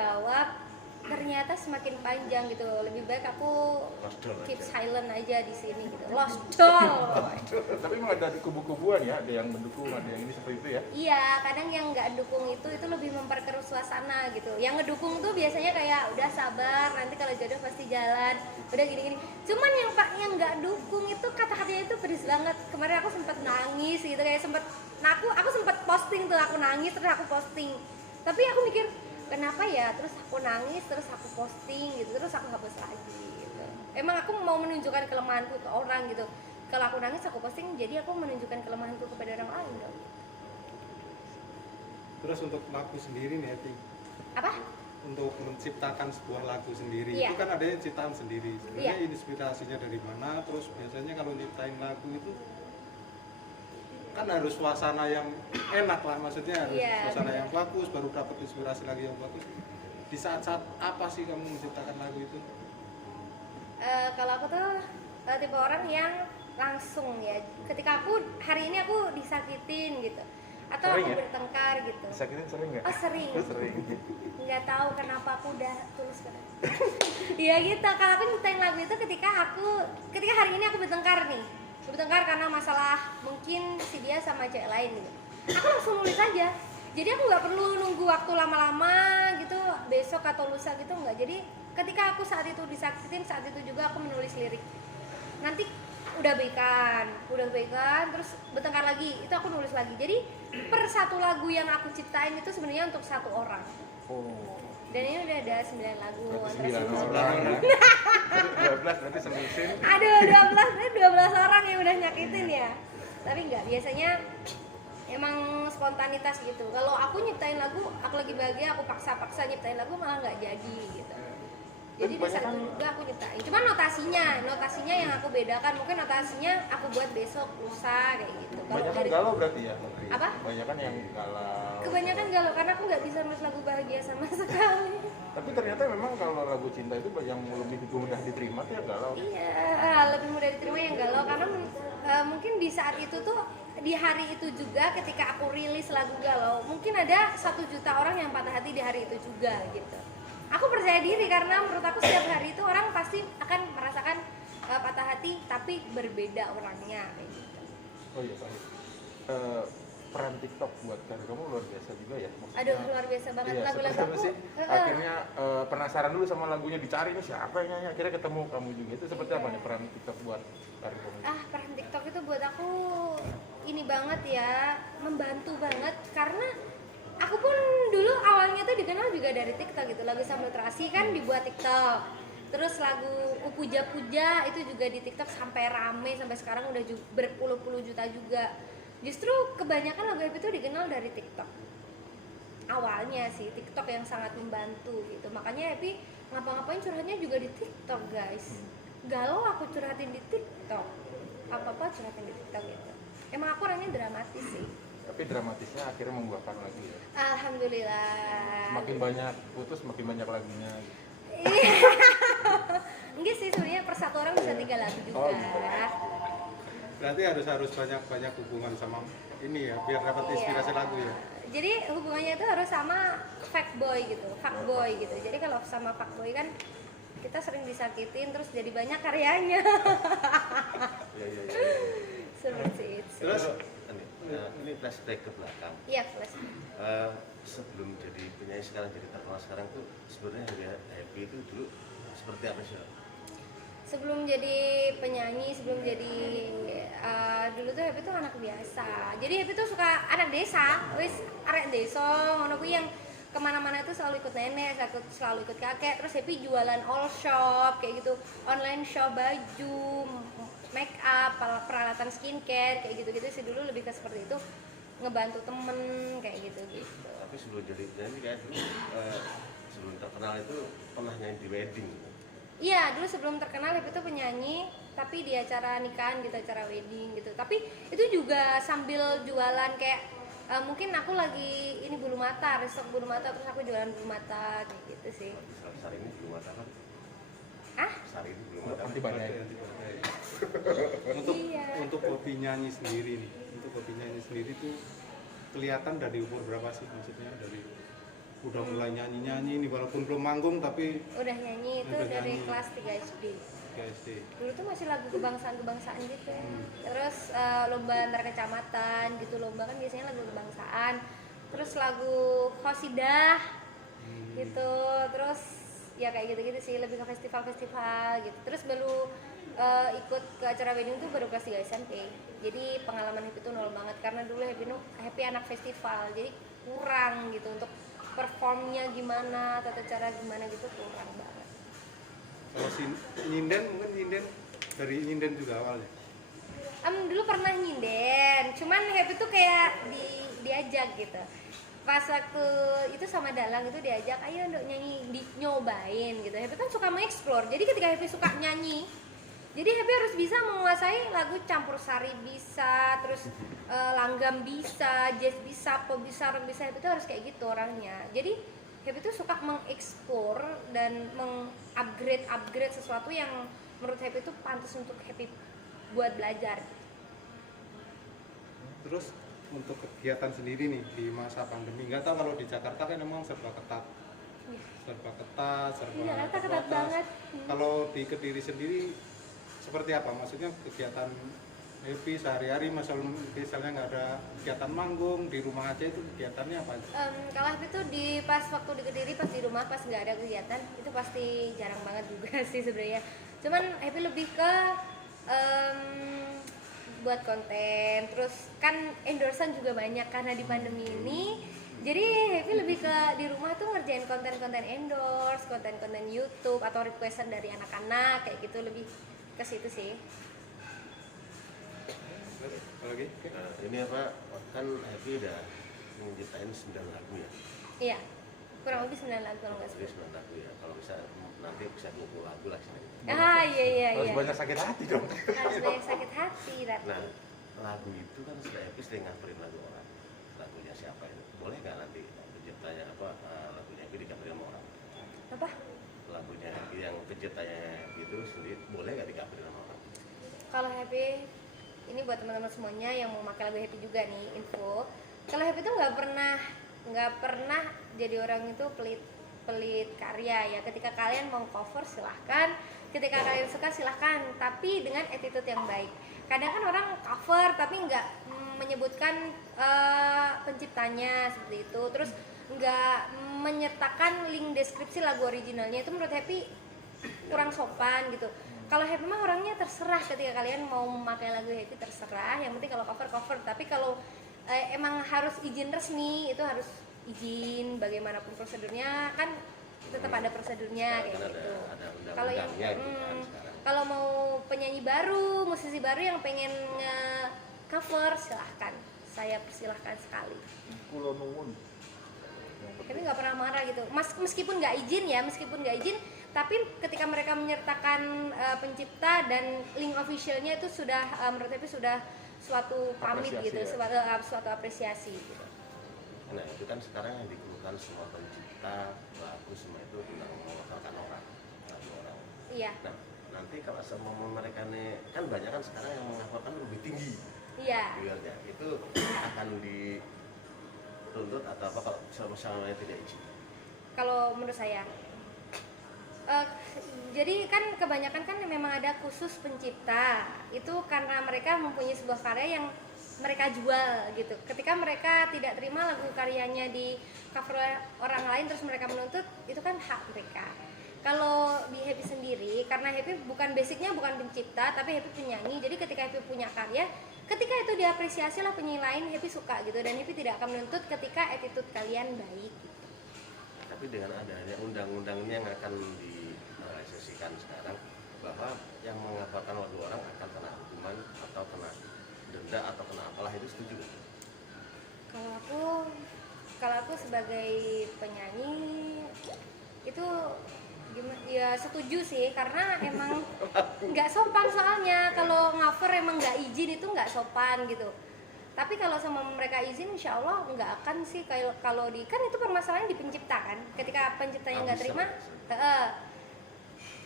jawab ternyata semakin panjang gitu. Lebih baik aku keep silent aja di sini gitu. Lost doll. Tapi memang ada kubu-kubuan ya, ada yang mendukung, ada yang ini seperti itu ya. Iya, kadang yang nggak dukung itu lebih memperkeruh suasana gitu. Yang ngedukung tuh biasanya kayak udah sabar, nanti kalau jodoh pasti jalan, udah gini-gini. Cuman yang nggak dukung itu kata-katanya itu pedes banget. Kemarin aku sempat nangis gitu, kayak aku sempat posting tuh, aku nangis terus aku posting. Tapi aku mikir kenapa ya, terus aku nangis, terus aku posting gitu, terus aku hapus lagi gitu. Emang aku mau menunjukkan kelemahanku ke orang gitu. Kalau aku nangis aku posting, jadi aku menunjukkan kelemahanku kepada orang lain dong. Terus untuk lagu sendiri nih, Eti, Apa? untuk menciptakan sebuah lagu sendiri, Iya. itu kan adanya ciptaan sendiri. Sebenarnya Iya. inspirasinya dari mana? Terus biasanya kalau nyiptain lagu itu kan harus suasana yang enak lah, maksudnya harus Iya, suasana bener. yang bagus, baru dapat inspirasi lagi yang bagus. Di saat-saat apa sih kamu menciptakan lagu itu? Kalau aku tuh tipe orang yang langsung ya. Ketika aku hari ini aku disakitin gitu, atau Sering aku ya? bertengkar gitu. Disakitin sering nggak? Oh sering. Sering. Nggak tahu kenapa aku udah tulus banget. Iya gitu. Kalau aku nyiptain lagu itu ketika hari ini aku bertengkar karena masalah mungkin si dia sama cewek lain gitu. Aku langsung nulis aja. Jadi aku nggak perlu nunggu waktu lama-lama gitu, besok atau lusa gitu nggak. Jadi ketika aku saat itu disakitin, saat itu juga aku menulis lirik. Nanti udah baikan, terus bertengkar lagi, itu aku nulis lagi. Jadi per satu lagu yang aku ciptain itu sebenarnya untuk satu orang. Oh. Dan ini udah ada 9 lagu. Berarti antara 9 orang ya. 12 berarti selusin. Aduh, 12 orang yang udah nyakitin ya. Tapi enggak, biasanya emang spontanitas gitu. Kalau aku nyiptain lagu, aku lagi bahagia, aku paksa-paksa nyiptain lagu malah nggak jadi gitu. Jadi di saat itu juga aku nyiptain. Cuman notasinya yang aku bedakan. Mungkin notasinya aku buat besok, lusa kayak gitu. Kebanyakan galau berarti ya, Menteri? Apa? Kebanyakan yang galau. Kebanyakan galau karena aku nggak bisa nulis lagu bahagia sama sekali. Tapi ternyata memang kalau lagu cinta itu yang lebih mudah diterima tuh ya galau. Iya, lebih mudah diterima yang galau karena mungkin di saat itu tuh di hari itu juga ketika aku rilis lagu galau, mungkin ada 1 juta orang yang patah hati di hari itu juga gitu. Aku percaya diri karena menurut aku setiap hari itu orang pasti akan merasakan patah hati tapi berbeda orangnya kayak gitu. Oh iya Pak. Peran TikTok buat karir kamu luar biasa juga ya. Maksudnya, Aduh, luar biasa banget iya, lagu-lagu seperti apa aku. sih? Akhirnya penasaran dulu sama lagunya, dicari ini siapa yang nyanyi, akhirnya ketemu kamu juga. Itu seperti apa nih peran TikTok buat karir kamu? Peran TikTok itu buat aku ini banget ya, membantu banget karena aku pun dulu awalnya tuh dikenal juga dari TikTok gitu. Lagu Sambal Terasi kan dibuat TikTok. Terus lagu Puja-Puja itu juga di TikTok sampai rame, sampai sekarang udah berpuluh-puluh juta juga. Justru kebanyakan lagu Happy itu dikenal dari TikTok. Awalnya sih TikTok yang sangat membantu gitu. Makanya Happy ngapa-ngapain curhatnya juga di TikTok, guys. Galau aku curhatin di TikTok. Apa-apa curhatin di TikTok gitu. Emang aku orangnya dramatis sih. Tapi dramatisnya akhirnya membuahkan lagi ya. Alhamdulillah. Makin banyak putus, makin banyak lagunya. Enggak sih, sebenarnya per satu orang bisa 3 lagu juga. Oh, gitu. Berarti harus banyak hubungan sama ini ya, biar dapat inspirasi lagu ya. Jadi hubungannya itu harus sama fuckboy gitu. Jadi kalau sama fuckboy kan kita sering disakitin terus jadi banyak karyanya. Iya. Seperti itu. Terus ini flashback ke belakang. Iya, plus. Sebelum jadi penyanyi sekarang jadi terkenal sekarang tuh sebenarnya Happy itu dulu seperti apa sih? Sebelum jadi penyanyi, dulu tuh Happy tuh anak biasa. Jadi Happy tuh suka anak desa, arek desa, ngono kuwi yang kemana-mana itu selalu ikut nenek, selalu ikut kakek. Terus Happy jualan all shop kayak gitu, online shop baju, make up, peralatan skincare kayak gitu-gitu sih. Dulu lebih ke seperti itu, ngebantu temen kayak gitu. Tapi sebelum jadi penyanyi kayak dulu sebelum terkenal itu pernah nyanyi di wedding. Iya, dulu sebelum terkenal Happy tuh penyanyi, tapi di acara nikahan gitu, acara wedding gitu. Tapi itu juga sambil jualan kayak mungkin aku lagi ini bulu mata, resok bulu mata, terus aku jualan bulu mata kayak gitu sih. Besar ini belum ada kan? Besar ini belum ada. Nanti banyak. Iya. Untuk hobi nyanyi sendiri nih, tuh kelihatan dari umur berapa sih, maksudnya dari udah mulai nyanyi-nyanyi nih walaupun belum manggung tapi Udah nyanyi itu Udah dari nyanyi. kelas 3 SD. KSD. Dulu tuh masih lagu kebangsaan gitu. Terus lomba antar kecamatan gitu, lomba kan biasanya lagu kebangsaan. Terus lagu qasidah gitu. Terus ya kayak gitu-gitu sih, lebih ke festival-festival gitu. Terus baru ikut ke acara wedding tuh baru kelas 3 SMP. Jadi pengalaman Happy tuh nol banget karena dulu Happy anak festival. Jadi kurang gitu untuk performnya gimana, tata cara gimana gitu kurang banget. Kalau si nyinden mungkin nyinden dari nyinden juga awalnya. Dulu pernah nyinden, cuman Happy tuh kayak diajak gitu. Pas waktu itu sama Dalang itu diajak, ayo Ndok nyanyi, nyobain gitu. Happy kan suka mengeksplor, jadi ketika Happy suka nyanyi, jadi Happy harus bisa menguasai lagu campur sari bisa, terus langgam bisa, jazz bisa, pop bisa, rock bisa. Happy tuh harus kayak gitu orangnya. Jadi Happy tuh suka mengeksplor dan mengupgrade sesuatu yang menurut Happy tuh pantas untuk Happy buat belajar. Terus untuk kegiatan sendiri nih di masa pandemi, nggak tahu kalau di Jakarta kan emang serba ketat, serba Jakarta ketat terbatas. banget. Kalau di Kediri sendiri seperti apa? Maksudnya kegiatan Happy sehari-hari, misalnya nggak ada kegiatan manggung di rumah aja, itu kegiatannya apa aja? Kalau Happy tuh pas waktu di Kediri, pas di rumah, pas nggak ada kegiatan, itu pasti jarang banget juga sih sebenarnya. Cuman Happy lebih ke buat konten, terus kan endorsean juga banyak karena di pandemi ini. Jadi Happy lebih ke di rumah tuh ngerjain konten-konten endorse, konten-konten YouTube atau requestan dari anak-anak kayak gitu, lebih ke situ sih. Terus apa lagi? Nah, ini apa, kan Happy udah menciptain 9 lagu ya. Iya, kurang lebih 9 lagu kalau nggak Jadi salah. 9 lagu ya, kalau bisa nanti bisa 20 lagu lah sini. Iya. Harus banyak sakit hati dong. Harus banyak sakit hati, Rat. Nah, lagu itu kan sudah Happy sering ngapain lagu orang. Lagunya siapa itu? Boleh nggak nanti penciptanya apa, lagunya Happy dikabarin sama orang? Apa? Lagunya Happy yang penciptanya itu sendiri boleh nggak dikabarin sama orang? Kalau Happy, ini buat teman-teman semuanya yang mau pakai lagu Happy juga nih, info. Kalau Happy tuh nggak pernah jadi orang itu pelit karya ya. Ketika kalian mau cover silahkan, ketika kalian suka silahkan, tapi dengan attitude yang baik. Kadang kan orang cover tapi nggak menyebutkan penciptanya seperti itu, terus nggak menyertakan link deskripsi lagu originalnya, itu menurut Happy kurang sopan gitu. Kalau Happy mah orangnya terserah, ketika kalian mau memakai lagu Happy terserah, yang penting kalau cover, tapi kalau emang harus izin resmi, itu harus izin bagaimanapun prosedurnya, kan tetap ada prosedurnya kayak Kan gitu. ada Kalau yang undang-undangnya gitu kan sekarang. kalau mau penyanyi baru, musisi baru yang pengen cover silahkan, saya persilahkan sekali. Kulo nuwun. Tapi nggak pernah marah gitu, meskipun nggak izin, tapi ketika mereka menyertakan pencipta dan link officialnya itu sudah menurut saya sudah suatu pamit Apresiasi gitu, ya. suatu apresiasi gitu. Nah itu kan sekarang yang dikeluhkan semua pencipta lagu semua itu tentang menggunakan orang, lagu orang. Iya, Nah nanti kalau sama mereka nih kan banyak kan sekarang yang menghafalkan lebih tinggi iya. biarnya itu akan dituntut atau apa kalau sama-sama tidak izin? Kalau menurut saya, jadi kan kebanyakan kan memang ada khusus pencipta itu karena mereka mempunyai sebuah karya yang mereka jual gitu. Ketika mereka tidak terima lagu karyanya di cover orang lain terus mereka menuntut, itu kan hak mereka. Kalau di Happy sendiri, karena Happy basicnya bukan pencipta tapi Happy penyanyi, jadi ketika Happy punya karya, ketika itu diapresiasi lah penyanyi lain, Happy suka gitu, dan Happy tidak akan menuntut ketika attitude kalian baik gitu. Tapi dengan adanya undang-undangnya yang akan direalisasikan sekarang bahwa yang menghafalkan lagu orang akan kena hukuman atau kena denda atau kena apalah, itu setuju nggak? Kalau aku sebagai penyanyi itu ya setuju sih, karena emang nggak sopan, soalnya kalau cover emang nggak izin itu nggak sopan gitu. Tapi kalau sama mereka izin, insya Allah nggak akan sih. Kalau kan itu permasalahannya di pencipta kan, ketika penciptanya nggak terima.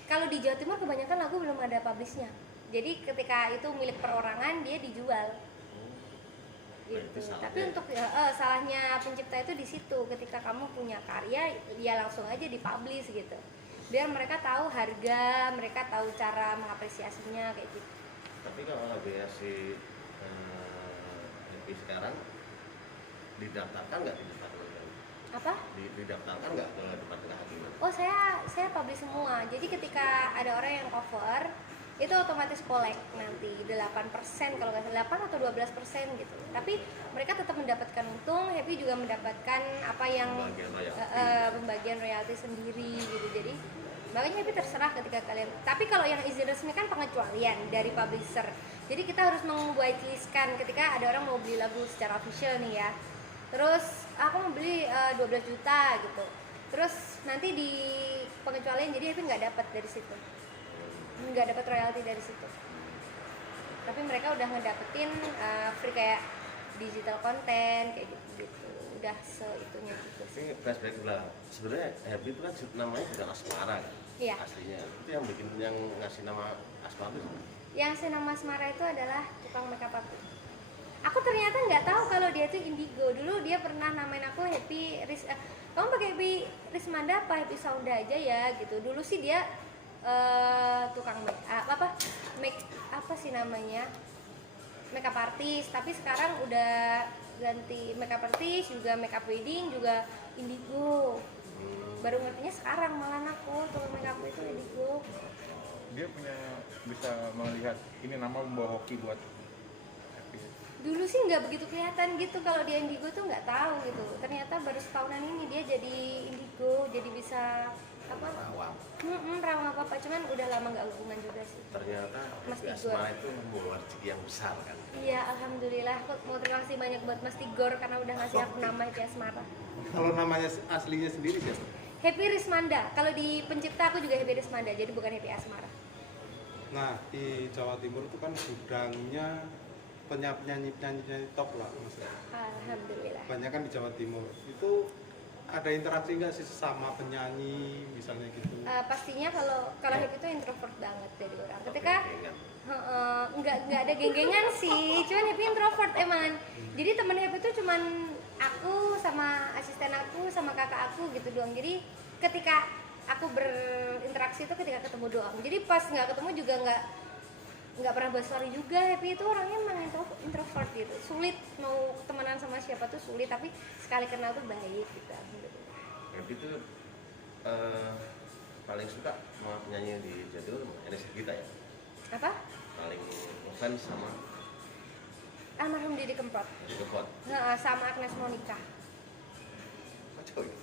Kalau di Jawa Timur kebanyakan lagu belum ada publishnya, jadi ketika itu milik perorangan dia dijual. gitu. itu salahnya Tapi ya. untuk salahnya pencipta itu di situ, ketika kamu punya karya ya langsung aja dipublish gitu, biar mereka tahu harga, mereka tahu cara mengapresiasinya kayak gitu. Tapi kalau lagunya si Happy sekarang didaftarkan nggak di depan teman-teman? Apa? Didaftarkan nggak ke depan kehakiman? Oh, saya publish semua. Jadi ketika ada orang yang cover itu otomatis collect nanti 8% kalau nggak salah, 8 atau 12% gitu. Tapi mereka tetap mendapatkan untung, Happy juga mendapatkan apa yang pembagian royalti sendiri gitu. Jadi makanya Happy terserah ketika kalian. Tapi kalau yang izin resmi kan pengecualian dari publisher. Jadi kita harus membuatkan ketika ada orang mau beli lagu secara official nih ya. Terus aku mau beli 12 juta gitu. Terus nanti di pengecualian jadi Happy nggak dapat dari situ, nggak dapat royalti dari situ. Tapi mereka udah ngedapetin free kayak digital content kayak gitu, udah seitunya gitu sih. Ini flashback belakang. Sebenarnya Happy itu kan namanya bukan Asmara kan? Iya. Aslinya. Itu yang bikin yang ngasih nama Asmara itu. Yang senama Asmara itu adalah tukang makeup aku. Aku ternyata nggak tahu kalau dia itu indigo. Dulu dia pernah namain aku Happy kamu pakai Happy Rismanda apa Happy Saunda aja ya gitu. Dulu sih dia tukang make apa sih namanya, makeup artist. Tapi sekarang udah ganti makeup artist juga, makeup wedding juga indigo. Baru ngertinya sekarang malah aku tukang makeup itu indigo. Dia bisa melihat ini nama membawa hoki buat Happy. Dulu sih nggak begitu kelihatan gitu kalau dia indigo tuh, nggak tahu gitu. Ternyata baru setahunan ini dia jadi indigo, jadi bisa apa? Rawang. Rawang apa cuman udah lama nggak hubungan juga sih. Ternyata Mas Happy Tigor. Asmara itu membawa rezeki yang besar kan. Iya, alhamdulillah. Aku mau terima kasih banyak buat Mas Tigor karena udah ngasih aku nama Happy Asmara. Kalau namanya aslinya sendiri siapa? Happy Rismanda. Kalau di pencipta aku juga Happy Rismanda, jadi bukan Happy Asmara. Nah, di Jawa Timur itu kan gudangnya penyanyi top lah maksudnya. Alhamdulillah. Banyak kan di Jawa Timur. Itu ada interaksi nggak sih sesama penyanyi misalnya gitu? Pastinya kalau Happy itu introvert banget dari orang. Ketika Genggengan. nggak ada genggengan sih, cuman Happy introvert emang. Jadi temen Happy itu cuman aku sama asisten aku sama kakak aku gitu doang. Jadi ketika aku berinteraksi itu ketika ketemu doang. Jadi pas nggak ketemu juga nggak pernah bahas story juga. Happy itu orangnya emang introvert gitu, sulit mau temenan sama siapa tuh sulit, tapi sekali kenal tuh baik gitu. Alhamdulillah. Happy itu paling suka sama penyanyi di jadul Enes Gita ya. Apa? Paling ngefans sama Almarhum Didi Kempot. di Kepot. Sama Agnes Monica. Kacau ya.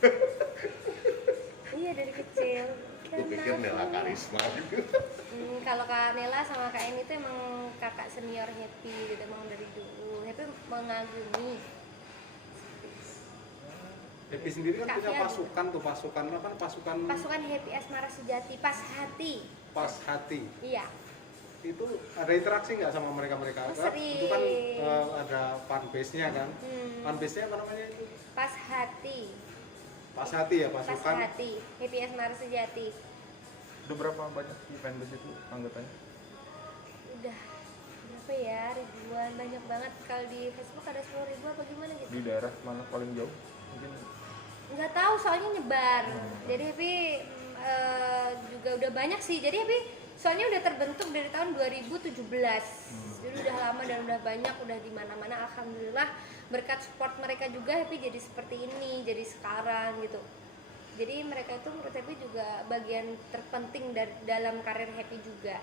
Iya dari kecil. Gue pikir Nela Karisma gitu. Kalau Kak Nela sama Kak En itu emang kakak senior Happy gitu, emang dari dulu. Happy mengagumi. Happy sendiri kan Kak punya Fian. pasukan tuh, pasukan apa? Pasukan Happy Asmara Sejati, pas hati. Pas hati. Iya. Itu ada interaksi nggak sama mereka? Oh, Kan sering. itu kan ada fanbase-nya kan? Fanbase-nya apa namanya itu? Pas hati. Pas hati ya, Pas pasukan. hati. Happy Asmara Sejati. Udah berapa banyak sih fanbase itu anggotanya? Udah berapa ya? Ribuan, banyak banget. Kalau di Facebook ada 10.000 apa gimana gitu? Di daerah mana paling jauh? Mungkin Nggak tahu soalnya nyebar. Jadi Happy juga udah banyak sih. Jadi Happy soalnya udah terbentuk dari tahun 2017. Jadi udah lama dan udah banyak, udah di mana-mana. Alhamdulillah berkat support mereka juga Happy jadi seperti ini, jadi sekarang gitu. Jadi mereka itu menurut Happy juga bagian terpenting dalam karir Happy juga.